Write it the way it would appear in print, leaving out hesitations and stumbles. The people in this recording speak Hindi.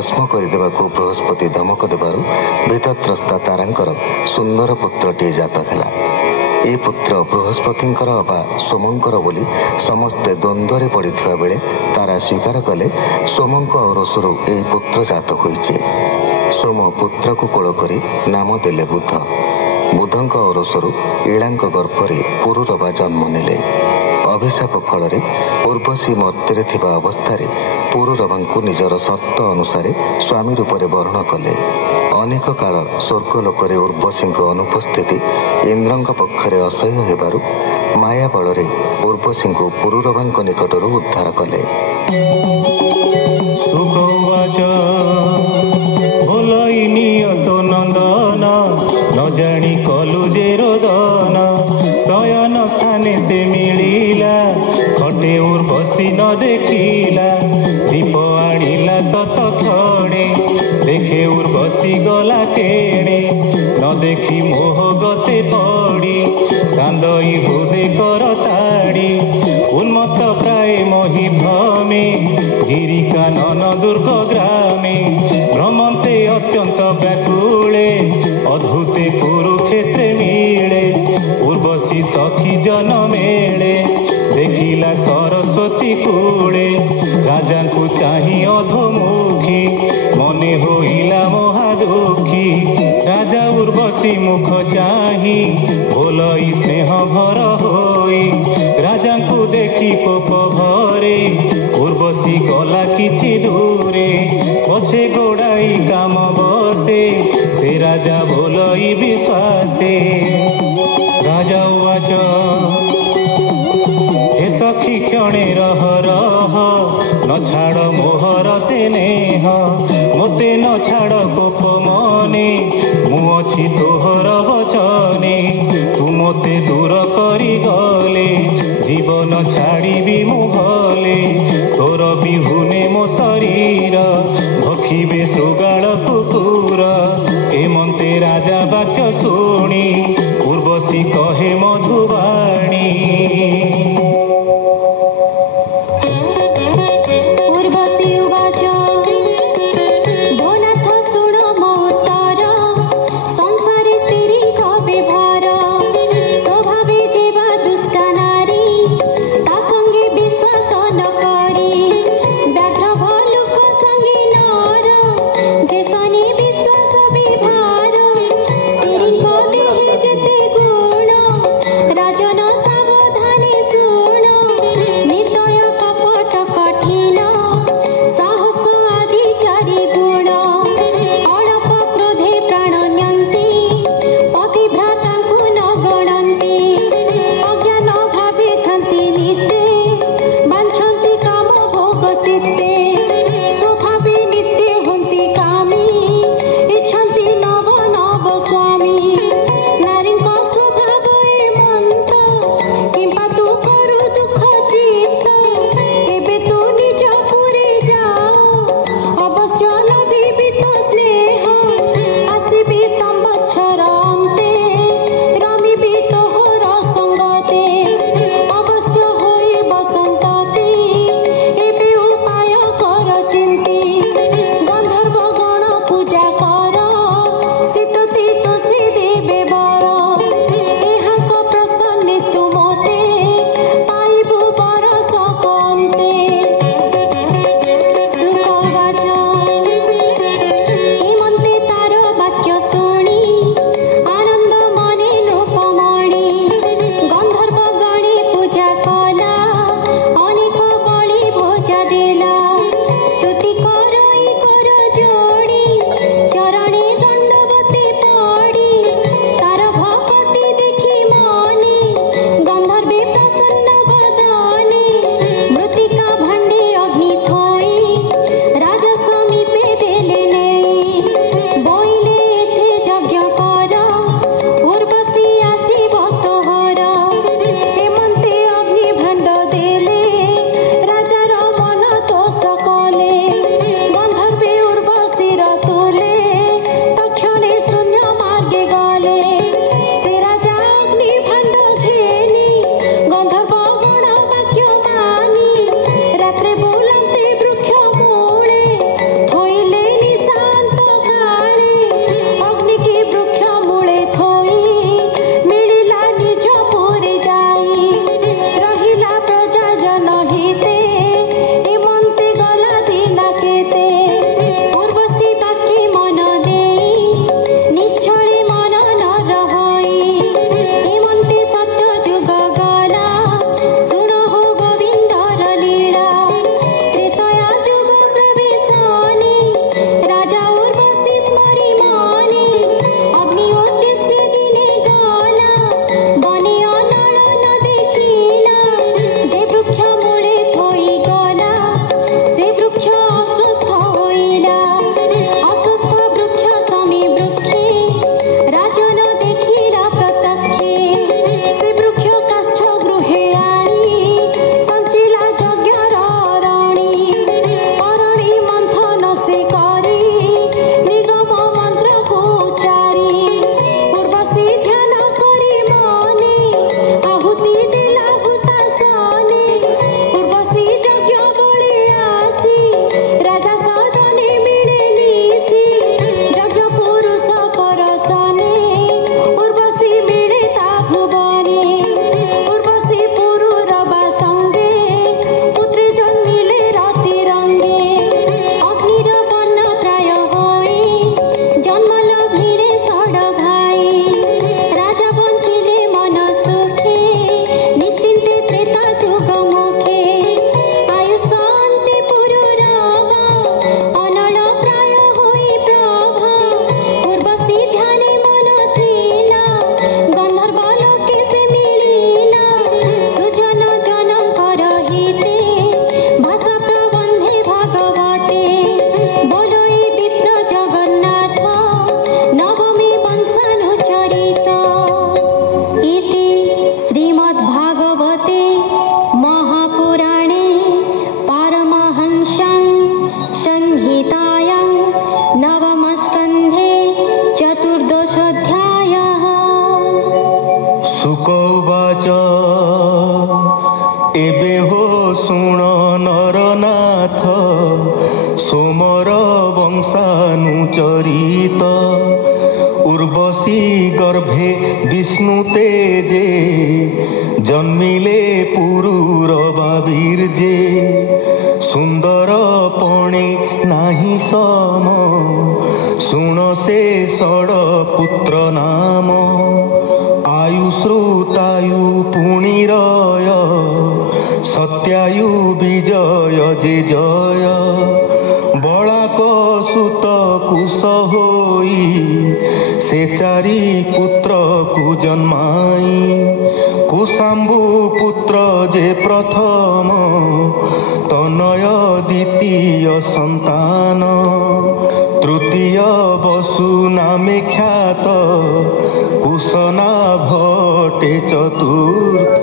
भस्म करदेवाक बृहस्पति धमक देबारु भीतत्रस्ता तारांकर सुंदर पुत्रटीए जात है। ए पुत्र बृहस्पतिंकर अबा सोमंकर बोली समस्ते द्वंद्व पड़ता बेले तारा स्वीकार कले सोमंक औरसरु ए पुत्र जात होइछे। सोम पुत्र को कोल करी नाम देले बुध। बुधंक औरसरु इळांक गर्भरे पुरुरबा जन्म नेले। अभिशाप फल उर्वशी मर्त्य थिबा अवस्था पुरुरबांकु निजर शर्त अनुसार स्वामी रूपे वर्ण कले। अनेक काल स्वर्गलोक उर्वशी अनुपस्थिति इंद्रंक पक्षरे असह्य हेबारु माया बल उर्वशी पुरुरबांक निकटरू उद्धार कले। न जानी कलु जे रोदन शयन स्थाने से मिलिला खटे उर्वशी न देखिला दीप आनिला तत क्षणे देखे उर्वशी गला केणे न देखी मोह गते पड़ी कांदई हृदय कर ताड़ी उन्मत्त प्राय मोहि भ्रमे गिरिका नन दुर्ग ग्रामे भ्रमन्ते अत्यंत व्याकुले अद्भुते कुरुक्षेत्रे मिले उर्वशी सखी जन मेले देखिला सरस्वती कूले राजा को चाही अधोमुखी मने होइला महादुखी राजा उर्वशी मुख चाही बोलई स्नेह भर होई राजा को देखी कोप भरे उर्वशी गला किछि दूरे पछे गोड़ाई काम बसे से राजा बोलई विश्वासे राजा उवाच हे सखी क्षणे रह रह न छाड़ मोहर से नेह मोते न छाड़ कोप मने मु अछि तोहर वचने तू मोते दूर करी गले जीवन छाड़ीबी मु भले तोर बिहुने मो शरीर भक्षिबे सुगाल कुकुर एमंते राजा वाक्य शुणी उर्वशी कहे मधुबाणी संसारे तुलसी गर्भे विष्णु तेजे जन्मिले पुरुरवा बीर्जे सुंदर पणे नाही सम शुण से षड पुत्र नाम आयु श्रुतायु पुणिरय सत्यायु विजय जे जय बलाक सुत कुश होई से चारि पुत्र कु जन्माई कुशाम्बु पुत्र जे प्रथम तनय द्वितीय संतान तृतीय वसु नामे ख्यात कुशना भटे चतुर्थ